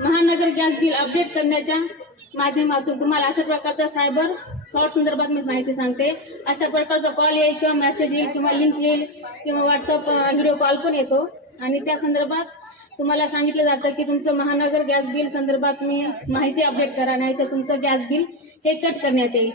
महानगर gas bill update करण्याच्या माध्यमातून तुम्हाला अशा प्रकारचा सायबर फ्रॉड संदर्भात मी माहिती सांगते। अशा प्रकारचा कॉल येईल किंवा मेसेज येईल किंवा लिंक येईल किंवा व्हॉट्सअप व्हिडिओ कॉल पण येतो आणि त्या संदर्भात तुम्हाला सांगितलं जातं की तुमचं महानगर गॅस बिल संदर्भात मी माहिती अपडेट करा, नाही तर तुमचं गॅस बिल हे कट करण्यात येईल।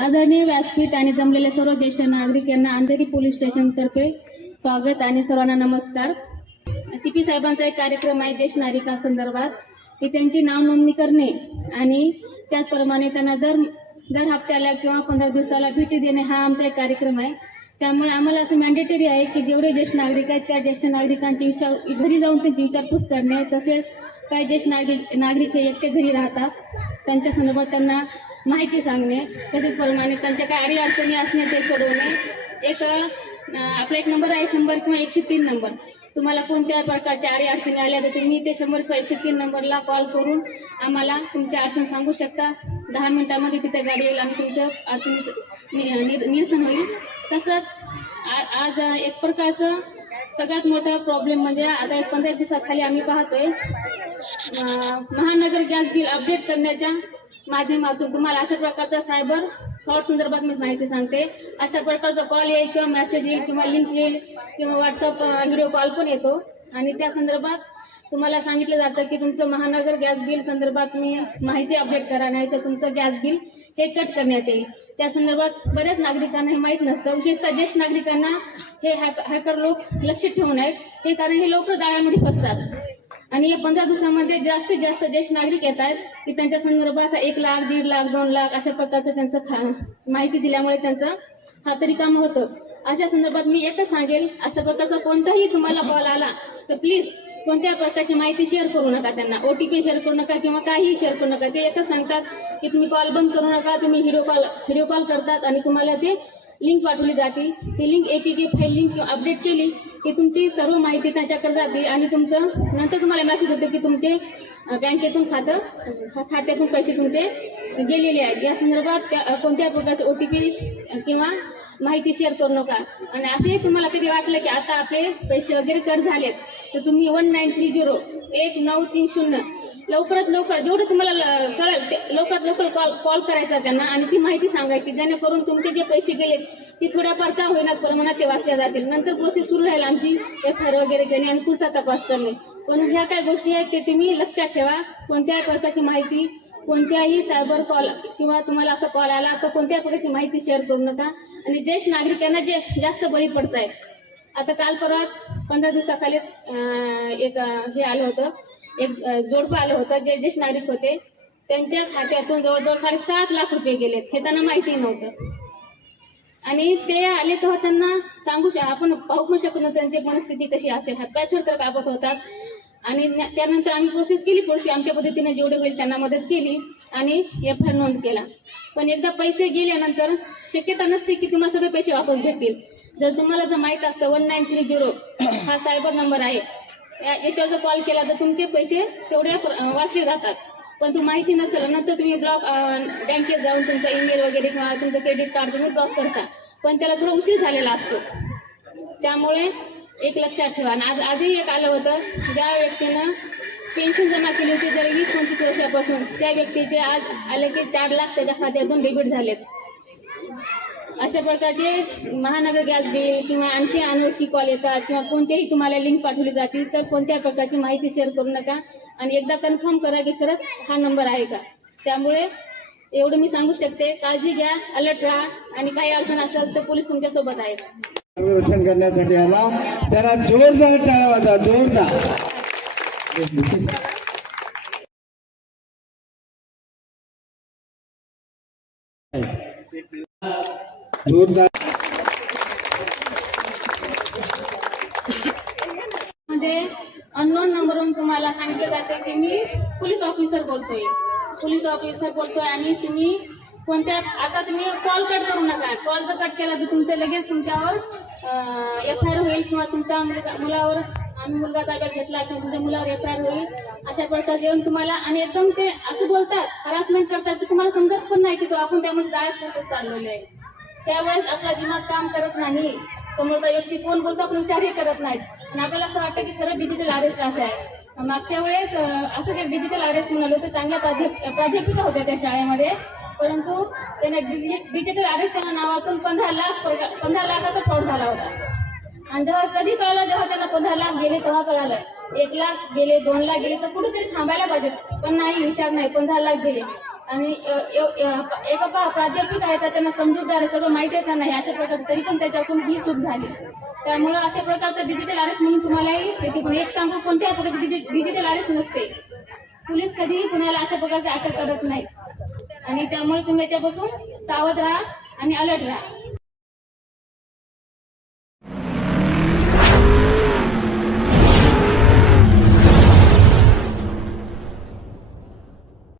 आदरणीय व्यासपीठ आणि जमलेले सर्व ज्येष्ठ नागरिक यांना अंधेरी पोलीस स्टेशन तर्फे स्वागत आणि सर्वांना नमस्कार। सीपी साहेबांचा एक कार्यक्रम आहे ज्येष्ठ नागरिका संदर्भात की त्यांची नाव नोंदणी करणे आणि त्याचप्रमाणे त्यांना दर हप्त्याला किंवा 15 दिवसाला भेटी देणे हा आमचा एक कार्यक्रम आहे। त्यामुळे आम्हाला असं मॅन्डेटरी आहे की जेवढे ज्येष्ठ नागरिक आहेत त्या ज्येष्ठ नागरिकांची घरी जाऊन त्यांची विचारपूस करणे, तसेच काही ज्येष्ठ नागरिक हे एकटे घरी राहतात त्यांच्या संदर्भात त्यांना माहिती सांगणे, तसेच प्रमाणे त्यांच्या काही अडचणी असणे ते सोडवणे। आपला एक नंबर आहे 100 किंवा 103 नंबर। तुम्हाला कोणत्या प्रकारच्या अडचणी आल्या तर तुम्ही ते 100 किंवा 103 नंबरला कॉल करून आम्हाला तुमच्या अडचण सांगू शकता। 10 मिनिटांमध्ये तिथे गाडी येईल आणि तुमच्या अडचणी निरसन होईल। तसंच आज एक प्रकारचं सगळ्यात मोठा प्रॉब्लेम म्हणजे आता 15 दिवसाखाली आम्ही पाहतोय महानगर गॅस बिल अपडेट करण्याच्या माध्यमातून तुम्हाला अशा प्रकारचा सायबर फ्रॉड संदर्भात मी माहिती सांगते। अशा प्रकारचा कॉल येईल किंवा मेसेज येईल किंवा लिंक येईल किंवा व्हॉट्सअप व्हिडिओ कॉल पण येतो आणि त्या संदर्भात तुम्हाला सांगितलं जातं की तुमचं महानगर गॅस बिल संदर्भात मी माहिती अपडेट करा, नाही तर तुमचं गॅस बिल हे कट करण्यात येईल। त्या संदर्भात बऱ्याच नागरिकांना हे माहीत नसतं, विशेषतः ज्येष्ठ नागरिकांना हे हॅकर लोक लक्ष ठेवून आहेत, हे कारण हे लोक जाळ्यामध्ये फसतात आणि या 15 दिवसामध्ये जास्तीत जास्त ज्येष्ठ नागरिक येत आहेत की त्यांच्या संदर्भात 1 लाख, 1.5 लाख, 2 लाख अशा प्रकारचं त्यांचं माहिती दिल्यामुळे त्यांचं खात्री काम होतं। अशा संदर्भात मी एकच सांगेल, अशा प्रकारचा कोणताही तुम्हाला कॉल आला तर प्लीज कोणत्या प्रकारची माहिती शेअर करू नका, त्यांना OTP शेअर करू नका किंवा काहीही शेअर करू नका। ते एकच सांगतात की तुम्ही कॉल बंद करू नका, तुम्ही व्हिडिओ कॉल करतात आणि तुम्हाला ते लिंक पाठवली जाते। ती link APK file link update केली की तुमची सर्व माहिती त्याच्याकडे जाते आणि तुमचं नंतर तुम्हाला मेसेज होतो की तुमचे बँकेतून खात्यातून पैसे तुमचे गेलेले आहेत। या संदर्भात कोणत्या प्रकारचे OTP किंवा माहिती शेअर करू नका। आणि असंही तुम्हाला कधी वाटलं की आता आपले पैसे वगैरे कट झालेत तर तुम्ही 1930-1930 लवकरात लवकर जेवढं तुम्हाला कळेल लवकरात लवकर कॉल करायचा त्यांना आणि ती माहिती सांगायची, जेणेकरून तुमचे जे पैसे गेलेत ती थोड्याफार का होईना प्रमाणात ते वाचल्या जातील। नंतर प्रोसेस सुरू राहील आमची FIR वगैरे करणे आणि पुढचा तपास करणे। पण ह्या काय गोष्टी आहेत ते तुम्ही लक्षात ठेवा, कोणत्याही प्रकारची माहिती कोणत्याही सायबर कॉल किंवा तुम्हाला असा कॉल आला तर कोणत्याही प्रकारची माहिती शेअर करू नका। आणि ज्येष्ठ नागरिकांना जे जास्त बळी पडत आहेत, आता काल परवा 15 दिवसाखाली एक हे आलं होतं, एक जोडपं आलं होतं, जे ज्येष्ठ नागरिक होते त्यांच्या खात्यातून जवळजवळ 7.5 लाख रुपये गेलेत, हे त्यांना माहिती नव्हतं आणि ते आले तेव्हा त्यांना आपण पाहू पण शकत नव्हतं त्यांची परिस्थिती कशी असेल, हातपाय थरथर कापत होतात। आणि त्यानंतर आम्ही प्रोसेस केली पुढची, आमच्या पद्धतीने जेवढे होईल त्यांना मदत केली आणि FIR नोंद केला। पण एकदा पैसे गेल्यानंतर शक्यता नसते की तुम्हाला सगळे पैसे वापस भेटतील। जर तुम्हाला जर माहित असतं 1930 हा सायबर नंबर आहे, याच्यावर जर कॉल केला तर तुमचे पैसे तेवढे वाचले जातात। पण तू माहिती नसेल नंतर तुम्ही बँकेत जाऊन तुमचा ईमेल वगैरे किंवा तुमचं क्रेडिट कार्ड तुम्ही ब्लॉक करता, पण त्याला थोडा उशीर झालेला असतो। त्यामुळे एक लक्षात ठेवा। आणि आजही एक आलं होतं, ज्या व्यक्तीनं पेन्शन जमा केली होती जर 20-25 वर्षापासून, त्या व्यक्तीचे आज आले की 4 लाख त्याच्या खात्यातून डेबिट झालेत। अशा प्रकारचे महानगर गॅस बिल किंवा आणखी अनोळखी कॉल येतात किंवा कोणत्याही तुम्हाला लिंक पाठवली जाते तर कोणत्या प्रकारची माहिती शेअर करू नका आणि एकदा कन्फर्म करा की खरंच हा नंबर आहे का। त्यामुळे एवढं मी सांगू शकते, काळजी घ्या, अलर्ट राहा आणि काही अडचण असेल तर पोलीस तुमच्या सोबत आहेत। मार्गदर्शन करण्यासाठी आला त्याला जोरदार टाळ्या वाजा, जोरदार। मध्ये अननोन नंबरवरून तुम्हाला सांगितलं जाते की मी पोलीस ऑफिसर बोलतोय आणि तुम्ही कोणत्या आता तुम्ही कॉल कट करू नका। कॉल जर कट केला तर तुमचं लगेच तुमच्यावर FIR होईल किंवा तुमच्या मुलावर आम्ही मुलगा ताब्यात घेतला किंवा तुमच्या मुलावर एफआयआर होईल अशा प्रकारे येऊन तुम्हाला आणि एकदम ते असं बोलतात, हरासमेंट करतात की तुम्हाला समजत पण नाही की तो आपण त्यामध्ये जायच प्रोसेस चालवले आहे. त्यावेळेस आपला दिमाग काम करत नाही, समोरचा व्यक्ती कोण बोलतो आपण विचारही करत नाहीत आणि आपल्याला असं वाटतं की खरं डिजिटल अरेस्ट असं आहे. मागच्या वेळेस असं काही डिजिटल अरेस्ट म्हणालो तर चांगल्या प्राध्यापिका होत्या त्या शाळेमध्ये, परंतु त्याने डिजिटल अरेस्टच्या नावातून 15 लाखाचा फ्रॉड झाला होता. आणि जेव्हा कधी कळलं, जेव्हा त्यांना 15 लाख गेले तेव्हा कळालं. 1 लाख गेले, 2 लाख गेले तर कुठेतरी थांबायला पाहिजे, पण नाही, विचार नाही, 15 लाख गेले. आणि एक प्राध्यापिका आहे त्यांना समजूतदार आहे, सगळं माहिती आहे त्यांना अशा प्रकारे, तरी पण त्याच्यातून ही चूक झाली. त्यामुळे अशा प्रकारचं डिजिटल अरेस्ट म्हणून तुम्हालाही एक सांगू, कोणत्या प्रकारचे डिजिटल अरेस्ट नसते. पोलीस कधीही कुणाला अशा प्रकारचे अटक करत नाही आणि त्यामुळे तुम्ही याच्यापासून सावध राहा आणि अलर्ट राहा.